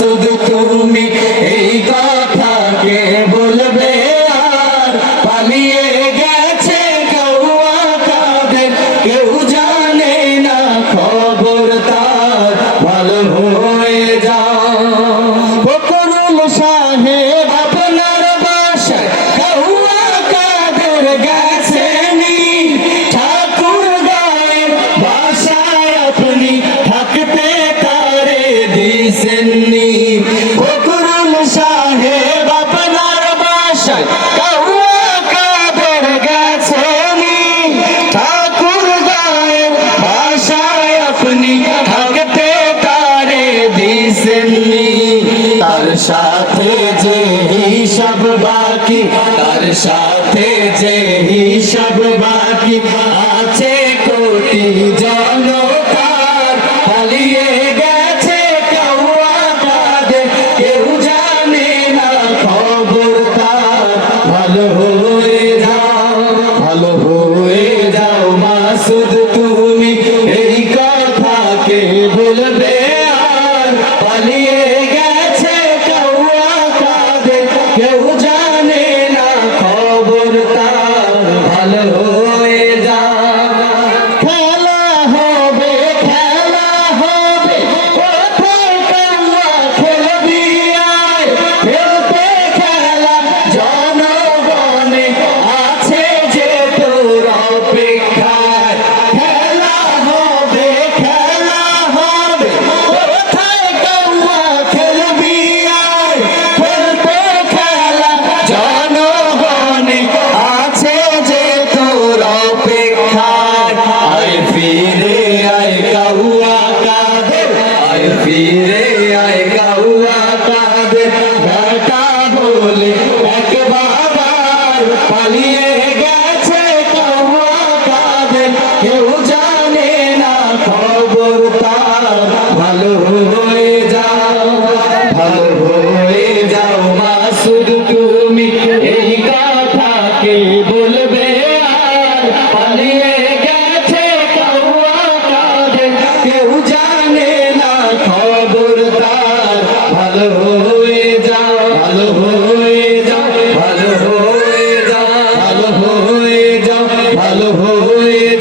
মাসুদ তুমি এই কথাকে বলবে আর পালিয়ে গেছে কৌয়া কাদের কেউ জানে না খবর তার ভালো হয়ে যাও ফকরুল সাহেব আপনার বাসায় কৌয়া কাদের গেছেনি ঠাকুর গায়ের বাসায় আপনি থাকতে তারে দিছেননি তার সাথে যে হিসাব বাকি তার সাথে যে হিসাব বাকি। ভালো হয়ে ফিরে আয় কাউয়া কাদের বেটা বলে এক পালিয়ে গেছে কাউয়া কাদের কেউ হয়ে